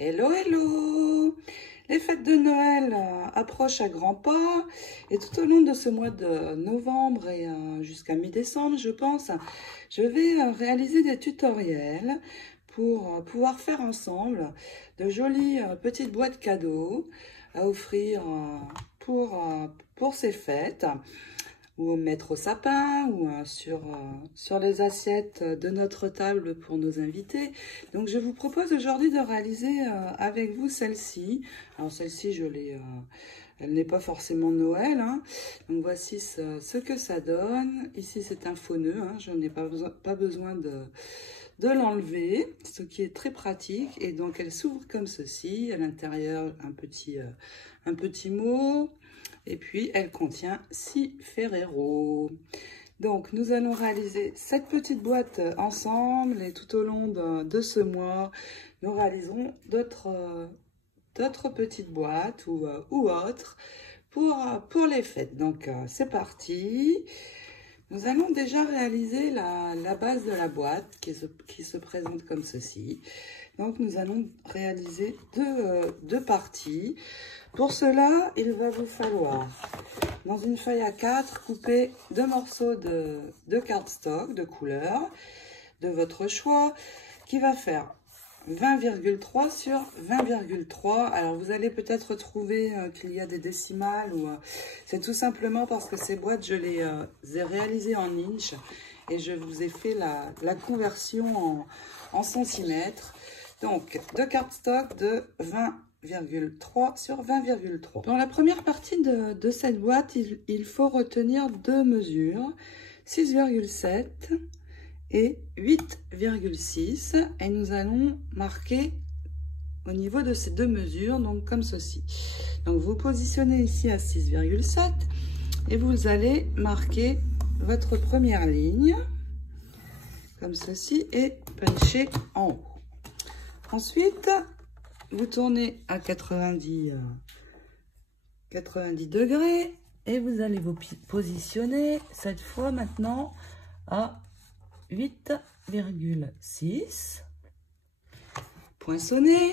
Hello, hello! Les fêtes de Noël approchent à grands pas et tout au long de ce mois de novembre et jusqu'à mi-décembre, je pense, je vais réaliser des tutoriels pour pouvoir faire ensemble de jolies petites boîtes cadeaux à offrir pour ces fêtes, ou mettre au sapin, ou sur les assiettes de notre table pour nos invités. Donc je vous propose aujourd'hui de réaliser avec vous celle-ci. Alors celle-ci, elle n'est pas forcément Noël, hein. Donc voici ce que ça donne. Ici c'est un faux nœud, hein. Je n'ai pas besoin de l'enlever, ce qui est très pratique. Et donc elle s'ouvre comme ceci. À l'intérieur, un petit mot. Et puis, elle contient 6 Ferrero. Donc, nous allons réaliser cette petite boîte ensemble. Et tout au long de ce mois, nous réaliserons d'autres petites boîtes ou autres pour les fêtes. Donc, c'est parti. Nous allons déjà réaliser la base de la boîte qui se présente comme ceci. Donc, nous allons réaliser deux parties. Pour cela, il va vous falloir, dans une feuille A4, couper 2 morceaux de cardstock de couleur de votre choix, qui va faire 20,3 sur 20,3. Alors, vous allez peut-être trouver qu'il y a des décimales, ou c'est tout simplement parce que ces boîtes, je les ai réalisées en inch et je vous ai fait la conversion en centimètres. Donc, de cardstock de 20,3 sur 20,3. Dans la première partie de cette boîte, il faut retenir 2 mesures, 6,7 et 8,6. Et nous allons marquer au niveau de ces 2 mesures, donc comme ceci. Donc, vous positionnez ici à 6,7 et vous allez marquer votre première ligne, comme ceci, et puncher en haut. Ensuite, vous tournez à 90 degrés et vous allez vous positionner cette fois maintenant à 8,6. Poinçonnez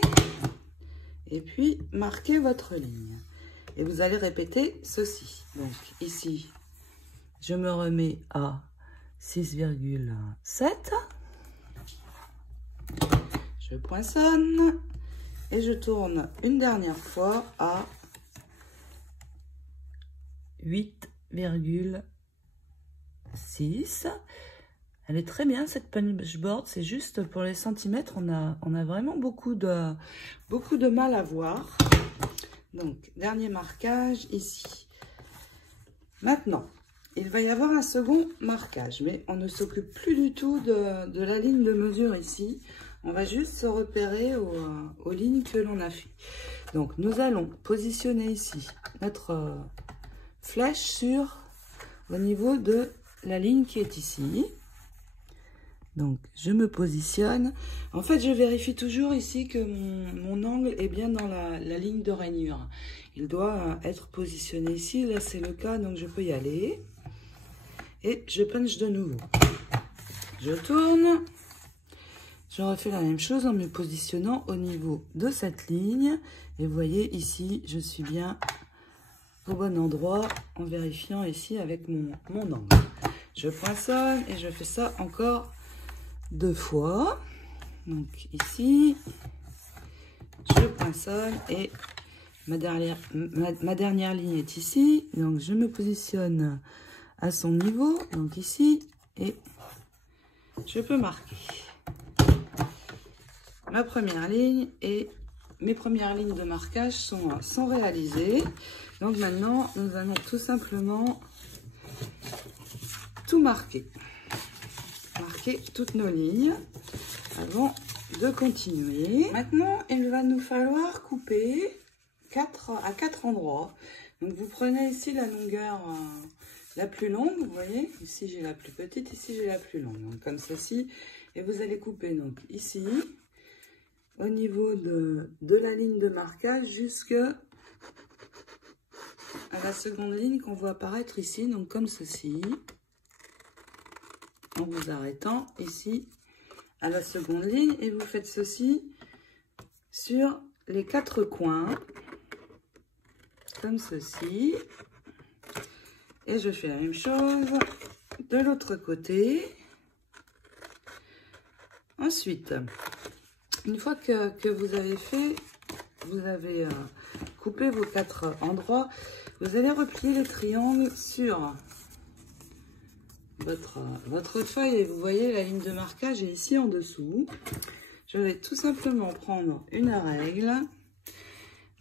et puis marquez votre ligne. Et vous allez répéter ceci. Donc ici, je me remets à 6,7. Je poinçonne et je tourne une dernière fois à 8,6. Elle est très bien cette punch board, c'est juste pour les centimètres, on a vraiment beaucoup de mal à voir. Donc, dernier marquage ici. Maintenant, il va y avoir un second marquage, mais on ne s'occupe plus du tout de la ligne de mesure ici. On va juste se repérer aux lignes que l'on a fait. Donc, nous allons positionner ici notre flèche au niveau de la ligne qui est ici. Donc, je me positionne. En fait, je vérifie toujours ici que mon angle est bien dans la ligne de rainure. Il doit être positionné ici. Là, c'est le cas, donc je peux y aller. Et je punch de nouveau. Je tourne. Je refais la même chose en me positionnant au niveau de cette ligne. Et vous voyez ici, je suis bien au bon endroit en vérifiant ici avec mon angle. Je poinçonne et je fais ça encore 2 fois. Donc ici, je poinçonne et ma dernière ligne est ici. Donc je me positionne à son niveau, donc ici, et je peux marquer ma première ligne et mes premières lignes de marquage sont réalisées. Donc maintenant, nous allons tout simplement tout marquer. Marquer toutes nos lignes avant de continuer. Maintenant, il va nous falloir couper à 4 endroits. Donc vous prenez ici la longueur la plus longue, vous voyez, ici j'ai la plus petite, ici j'ai la plus longue, donc comme ceci, et vous allez couper donc ici, au niveau de la ligne de marquage, jusque à la seconde ligne qu'on voit apparaître ici, donc comme ceci, en vous arrêtant ici à la seconde ligne, et vous faites ceci sur les 4 coins, comme ceci. Et je fais la même chose de l'autre côté. Ensuite, une fois que vous avez fait, vous avez coupé vos 4 endroits, vous allez replier les triangles sur votre feuille et vous voyez la ligne de marquage est ici en dessous. Je vais tout simplement prendre une règle,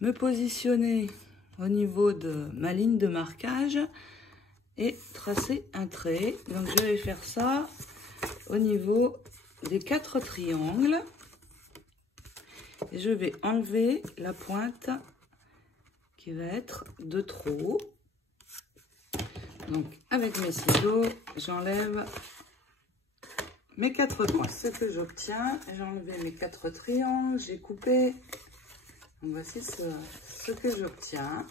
me positionner au niveau de ma ligne de marquage et tracer un trait. Donc je vais faire ça au niveau des 4 triangles et je vais enlever la pointe qui va être de trop. Donc avec mes ciseaux, j'enlève mes 4 coins. Ce que j'obtiens, j'ai enlevé mes 4 triangles, j'ai coupé. Donc voici ce que j'obtiens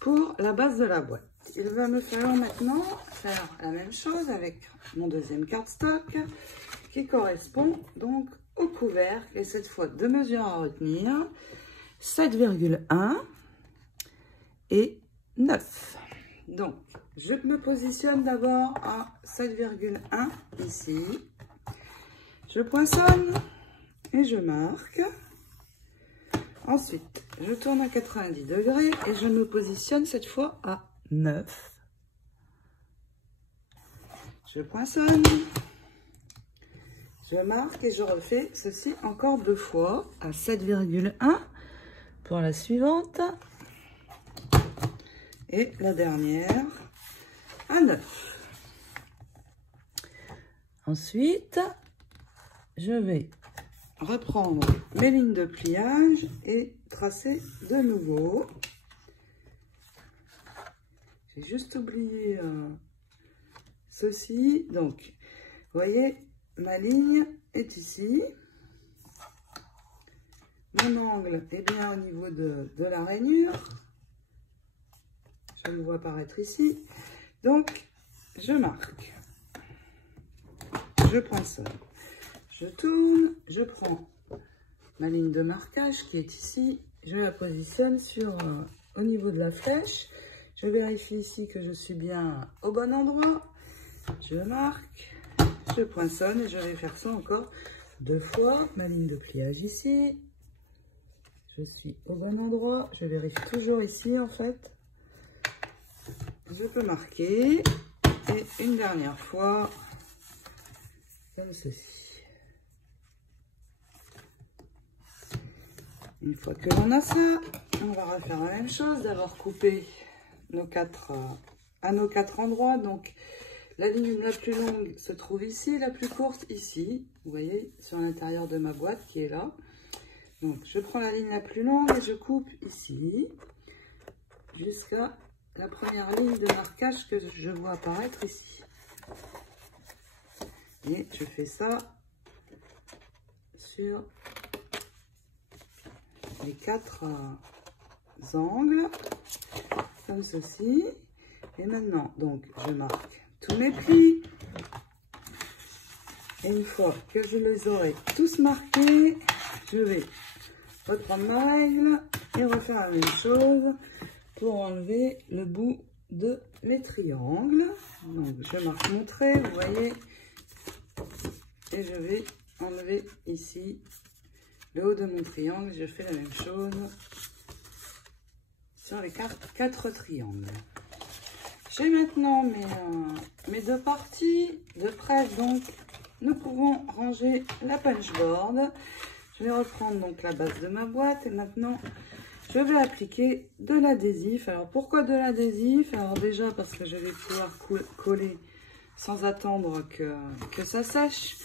pour la base de la boîte. Il va me falloir maintenant faire la même chose avec mon deuxième cardstock qui correspond donc au couvercle et cette fois 2 mesures à retenir, 7,1 et 9. Donc je me positionne d'abord à 7,1 ici, je poinçonne et je marque. Ensuite je tourne à 90 degrés et je me positionne cette fois à 9. Je poinçonne, je marque et je refais ceci encore 2 fois à 7,1 pour la suivante et la dernière à 9. Ensuite, je vais reprendre mes lignes de pliage et tracer de nouveau. J'ai juste oublié ceci. Donc, vous voyez, ma ligne est ici. Mon angle est bien au niveau de la rainure. Je le vois apparaître ici. Donc, je marque. Je poinçonne. Je tourne. Je prends ma ligne de marquage qui est ici. Je la positionne sur, au niveau de la flèche. Je vérifie ici que je suis bien au bon endroit. Je marque. Je poinçonne et je vais faire ça encore 2 fois. Ma ligne de pliage ici. Je suis au bon endroit. Je vérifie toujours ici en fait. Je peux marquer. Et une dernière fois. Comme ceci. Une fois que l'on a ça, on va refaire la même chose. D'abord couper à nos 4 endroits. Donc la ligne la plus longue se trouve ici, la plus courte ici. Vous voyez, sur l'intérieur de ma boîte qui est là. Donc je prends la ligne la plus longue et je coupe ici jusqu'à la première ligne de marquage que je vois apparaître ici. Et je fais ça sur les 4 angles, comme ceci. Et maintenant, donc, je marque tous mes plis. Et une fois que je les aurai tous marqués, je vais reprendre ma règle et refaire la même chose pour enlever le bout de mes triangles. Donc, je marque mon trait, vous voyez. Et je vais enlever ici le haut de mon triangle. Je fais la même chose sur les 4 triangles. J'ai maintenant mes 2 parties de près, donc nous pouvons ranger la punchboard. Je vais reprendre donc la base de ma boîte et maintenant je vais appliquer de l'adhésif. Alors pourquoi de l'adhésif? Alors déjà parce que je vais pouvoir coller sans attendre que ça sèche.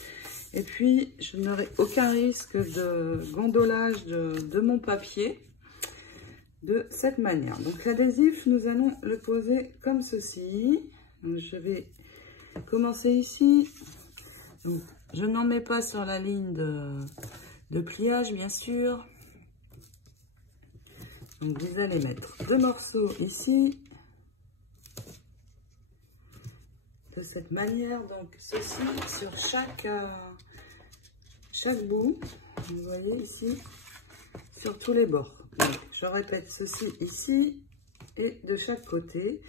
Et puis, je n'aurai aucun risque de gondolage de mon papier de cette manière. Donc, l'adhésif, nous allons le poser comme ceci. Donc, je vais commencer ici. Donc, je n'en mets pas sur la ligne de pliage, bien sûr. Donc, vous allez mettre 2 morceaux ici. De cette manière, donc ceci sur chaque bout, vous voyez ici, sur tous les bords. Donc, je répète ceci ici et de chaque côté.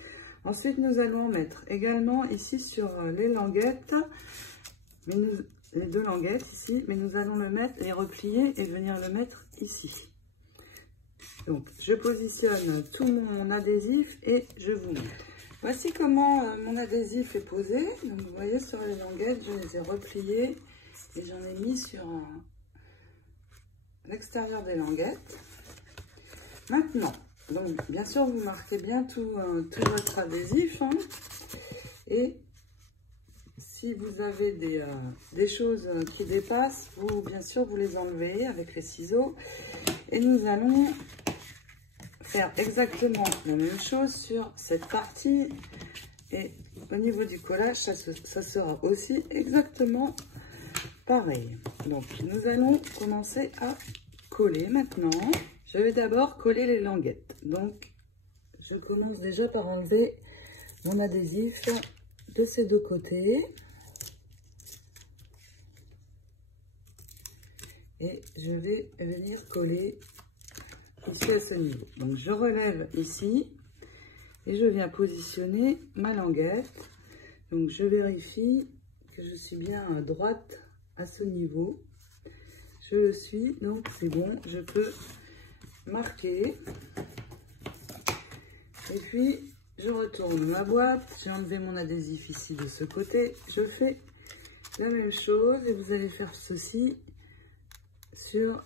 Ensuite, nous allons en mettre également ici sur les languettes, les deux languettes ici, mais nous allons le mettre et replier et venir le mettre ici. Donc, je positionne tout mon adhésif et je vous montre. Voici comment mon adhésif est posé. Donc, vous voyez sur les languettes, je les ai repliées et j'en ai mis sur l'extérieur des languettes. Maintenant, donc, bien sûr, vous marquez bien tout votre adhésif. Hein, et si vous avez des choses qui dépassent, bien sûr, vous les enlevez avec les ciseaux. Et nous allons faire exactement la même chose sur cette partie. Et au niveau du collage, ça sera aussi exactement pareil. Donc, nous allons commencer à coller maintenant. Je vais d'abord coller les languettes. Donc, je commence déjà par enlever mon adhésif de ces deux côtés. Et je vais venir coller ici à ce niveau. Donc, je relève ici et je viens positionner ma languette. Donc, je vérifie que je suis bien à droite à ce niveau. Je le suis, donc c'est bon, je peux marquer. Et puis, je retourne ma boîte. J'ai enlevé mon adhésif ici de ce côté. Je fais la même chose et vous allez faire ceci sur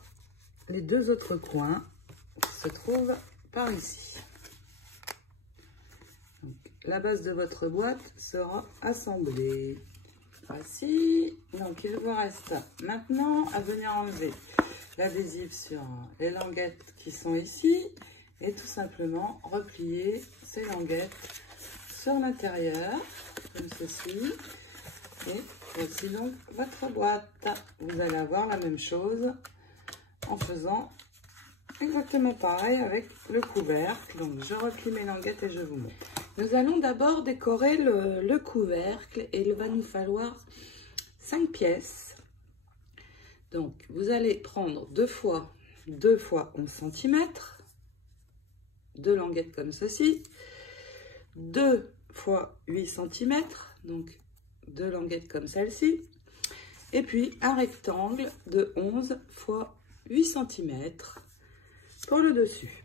les deux autres coins qui se trouvent par ici. Donc, la base de votre boîte sera assemblée. Voici. Donc, il vous reste maintenant à venir enlever l'adhésif sur les languettes qui sont ici et tout simplement replier ces languettes sur l'intérieur comme ceci. Et voici donc votre boîte. Vous allez avoir la même chose en faisant exactement pareil avec le couvercle. Donc, je replie mes languettes et je vous montre. Nous allons d'abord décorer le couvercle et il va nous falloir 5 pièces. Donc, vous allez prendre deux fois 11 cm, deux languettes comme ceci, 2 fois 8 cm, donc deux languettes comme celle-ci, et puis un rectangle de 11 fois 8 cm pour le dessus.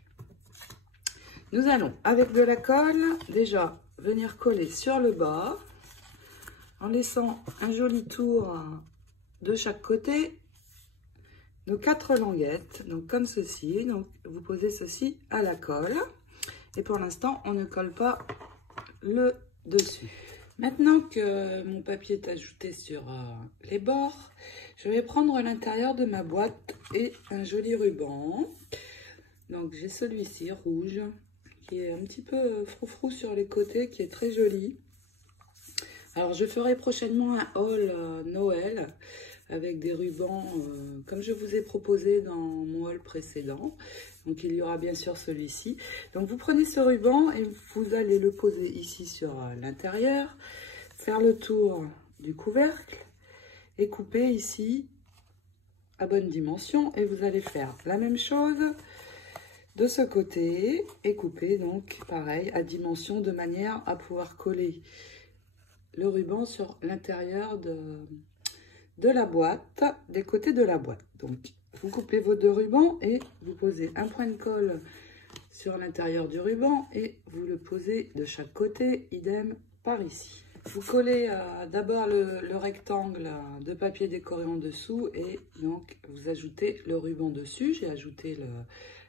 Nous allons, avec de la colle, déjà venir coller sur le bas en laissant un joli tour de chaque côté nos 4 languettes, donc comme ceci. Donc, vous posez ceci à la colle et pour l'instant, on ne colle pas le dessus. Maintenant que mon papier est ajouté sur les bords, je vais prendre l'intérieur de ma boîte et un joli ruban. Donc, j'ai celui-ci rouge qui est un petit peu froufrou sur les côtés, qui est très joli. Alors, je ferai prochainement un haul Noël avec des rubans comme je vous ai proposé dans mon haul précédent. Donc, il y aura bien sûr celui-ci. Donc, vous prenez ce ruban et vous allez le poser ici sur l'intérieur, faire le tour du couvercle et couper ici à bonne dimension. Et vous allez faire la même chose de ce côté et couper donc pareil à dimension de manière à pouvoir coller le ruban sur l'intérieur de la boîte, des côtés de la boîte. Donc, vous coupez vos deux rubans et vous posez un point de colle sur l'intérieur du ruban et vous le posez de chaque côté, idem par ici. Vous collez d'abord le rectangle de papier décoré en dessous et donc vous ajoutez le ruban dessus. J'ai ajouté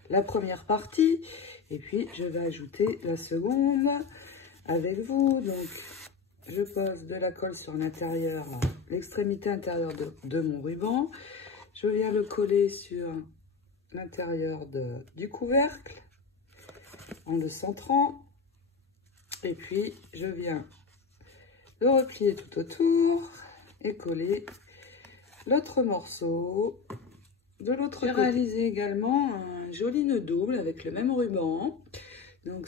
la première partie et puis je vais ajouter la seconde avec vous. Donc, je pose de la colle sur l'intérieur, l'extrémité intérieure de mon ruban. Je viens le coller sur l'intérieur du couvercle en le centrant. Et puis, je viens le replier tout autour et coller l'autre morceau de l'autre côté. J'ai réalisé également un joli nœud double avec le même ruban. Donc,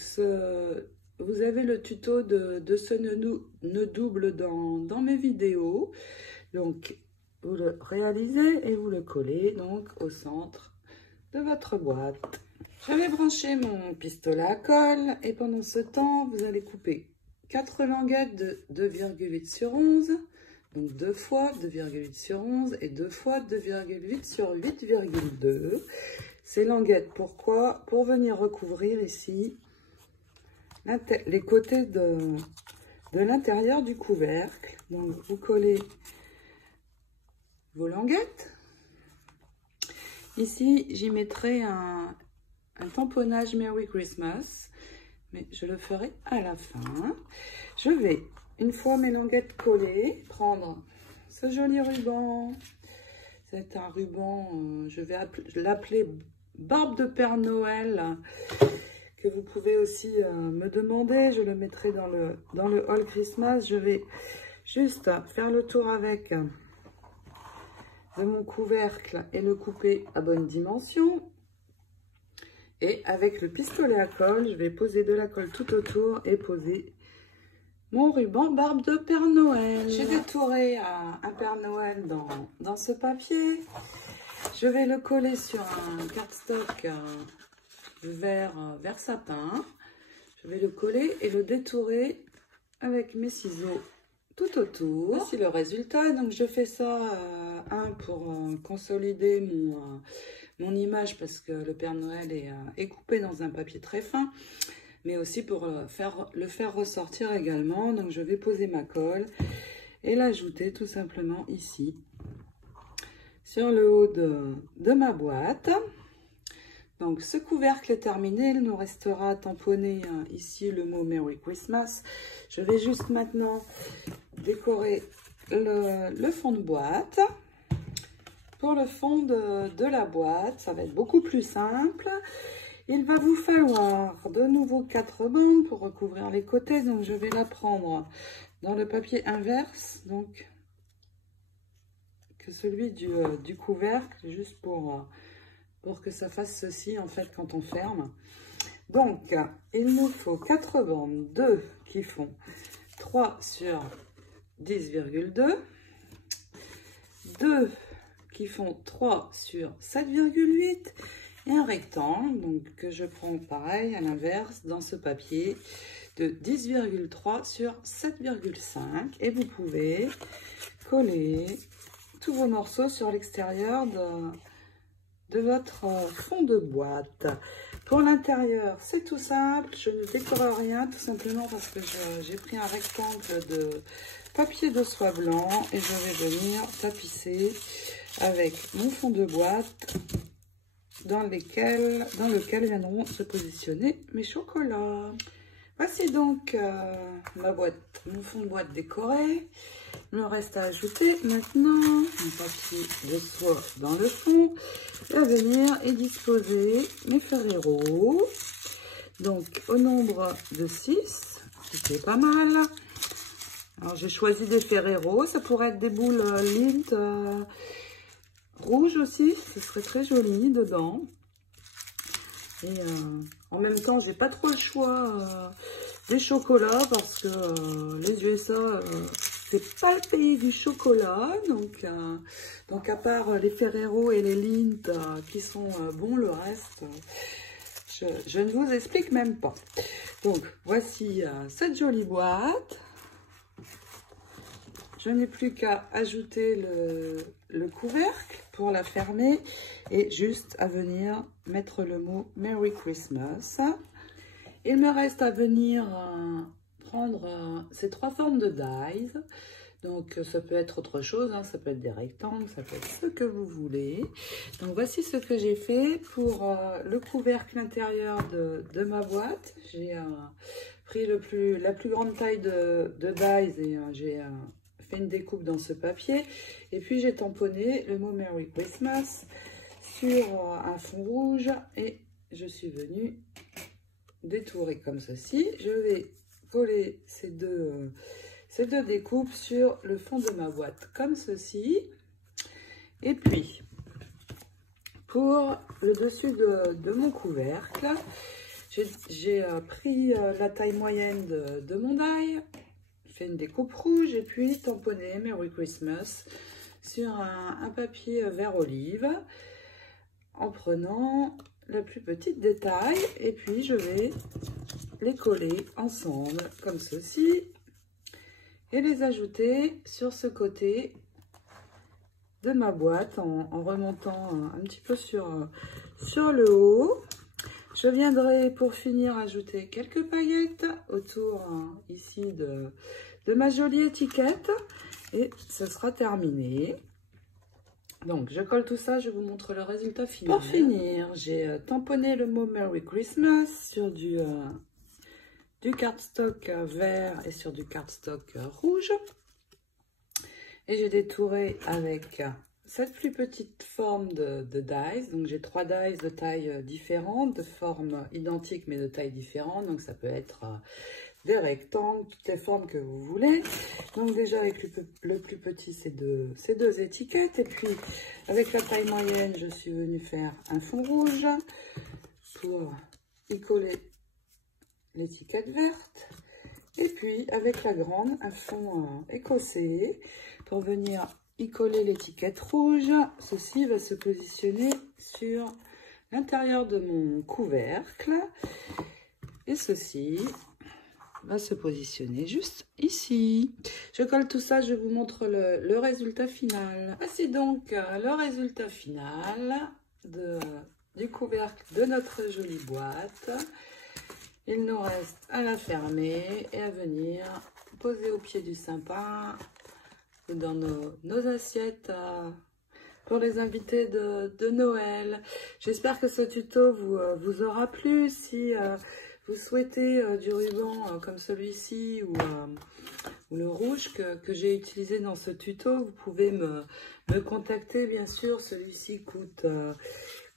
vous avez le tuto de ce nœud double dans mes vidéos. Donc, vous le réalisez et vous le collez donc au centre de votre boîte. Je vais brancher mon pistolet à colle et pendant ce temps, vous allez couper 4 languettes de 2,8 sur 11. Donc 2 fois 2,8 sur 11 et 2 fois 2,8 sur 8,2. Ces languettes, pourquoi? Pour venir recouvrir ici les côtés de l'intérieur du couvercle. Donc vous collez vos languettes. Ici, j'y mettrai un tamponnage Merry Christmas, mais je le ferai à la fin. Je vais, une fois mes languettes collées, prendre ce joli ruban. C'est un ruban, je vais l'appeler barbe de Père Noël, que vous pouvez aussi me demander. Je le mettrai dans le haul Christmas. Je vais juste faire le tour avec de mon couvercle et le couper à bonne dimension. Et avec le pistolet à colle, je vais poser de la colle tout autour et poser mon ruban barbe de Père Noël. J'ai détouré un Père Noël dans ce papier. Je vais le coller sur un cardstock vert sapin. Je vais le coller et le détourer avec mes ciseaux tout autour. Voici le résultat. Donc je fais ça pour consolider mon image parce que le Père Noël est coupé dans un papier très fin, mais aussi pour le faire ressortir également. Donc je vais poser ma colle et l'ajouter tout simplement ici sur le haut de ma boîte. Donc ce couvercle est terminé, il nous restera tamponné ici le mot Merry Christmas. Je vais juste maintenant décorer le fond de boîte. Pour le fond de la boîte, ça va être beaucoup plus simple. Il va vous falloir de nouveau 4 bandes pour recouvrir les côtés. Donc je vais la prendre dans le papier inverse, donc que celui du couvercle, juste pour que ça fasse ceci en fait quand on ferme. Donc il nous faut 4 bandes, 2 qui font 3 sur 10,2, 2 qui font 3 sur 7,8 et un rectangle donc que je prends pareil à l'inverse dans ce papier de 10,3 sur 7,5 et vous pouvez coller tous vos morceaux sur l'extérieur de votre fond de boîte. Pour l'intérieur, c'est tout simple, je ne décore rien tout simplement parce que j'ai pris un rectangle de papier de soie blanc et je vais venir tapisser avec mon fond de boîte dans lequel viendront se positionner mes chocolats. Voici donc mon fond de boîte décoré. Il me reste à ajouter maintenant un papier de soie dans le fond et à venir y disposer mes Ferrero. Donc au nombre de 6, c'est pas mal. Alors j'ai choisi des Ferrero, ça pourrait être des boules Lindt rouges aussi, ce serait très joli dedans. Et en même temps, j'ai pas trop le choix des chocolats parce que les USA, c'est pas le pays du chocolat. Donc à part les Ferrero et les Lindt qui sont bons, le reste, je ne vous explique même pas. Donc voici cette jolie boîte. Je n'ai plus qu'à ajouter le couvercle pour la fermer et juste à venir mettre le mot Merry Christmas. Il me reste à venir prendre ces 3 formes de dies. Donc ça peut être autre chose, hein, ça peut être des rectangles, ça peut être ce que vous voulez. Donc voici ce que j'ai fait pour le couvercle intérieur de ma boîte. J'ai pris la plus grande taille de dies et j'ai fait une découpe dans ce papier et puis j'ai tamponné le mot Merry Christmas sur un fond rouge et je suis venue détourer comme ceci. Je vais coller ces deux découpes sur le fond de ma boîte comme ceci et puis pour le dessus de mon couvercle j'ai pris la taille moyenne de mon die, fait une découpe rouge et puis tamponné Merry Christmas sur un papier vert olive. en prenant le plus petit détail et puis je vais les coller ensemble comme ceci et les ajouter sur ce côté de ma boîte en remontant un petit peu sur le haut. Je viendrai pour finir ajouter quelques paillettes autour ici de ma jolie étiquette et ce sera terminé. Donc je colle tout ça, je vous montre le résultat final. Pour finir, j'ai tamponné le mot Merry Christmas sur du cardstock vert et sur du cardstock rouge. Et j'ai détouré avec cette plus petite forme de dies. Donc j'ai 3 dies de tailles différentes, de formes identiques mais de tailles différentes. Donc ça peut être des rectangles, toutes les formes que vous voulez. Donc déjà avec le plus petit, ces deux étiquettes. Et puis avec la taille moyenne, je suis venue faire un fond rouge pour y coller l'étiquette verte. Et puis avec la grande, un fond écossais pour venir y coller l'étiquette rouge. Ceci va se positionner sur l'intérieur de mon couvercle. Et ceci va se positionner juste ici. Je colle tout ça, je vous montre le résultat final. Voici donc le résultat final du couvercle de notre jolie boîte. Il nous reste à la fermer et à venir poser au pied du sapin ou dans nos assiettes pour les invités de Noël. J'espère que ce tuto vous aura plu. Si vous souhaitez du ruban comme celui-ci ou le rouge que j'ai utilisé dans ce tuto, vous pouvez me contacter. Bien sûr, celui-ci coûte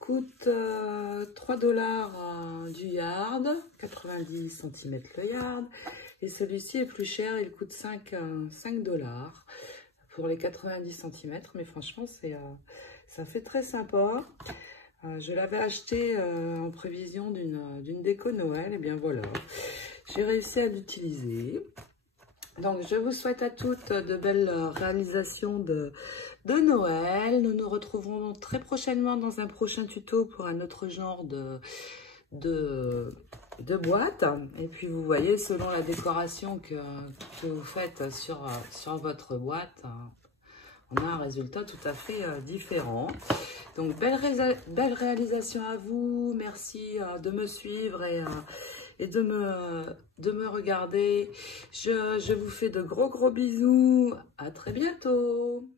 3 $ du yard, 90 cm le yard. Et celui-ci est plus cher, il coûte 5 $ pour les 90 cm. Mais franchement, ça fait très sympa. Je l'avais acheté en prévision d'une déco Noël. Et bien voilà, j'ai réussi à l'utiliser. Donc, je vous souhaite à toutes de belles réalisations de Noël. Nous nous retrouverons très prochainement dans un prochain tuto pour un autre genre de boîte. Et puis, vous voyez, selon la décoration que vous faites sur votre boîte, on a un résultat tout à fait différent. Donc, belle réalisation à vous. Merci de me suivre et de me regarder. Je vous fais de gros bisous. À très bientôt.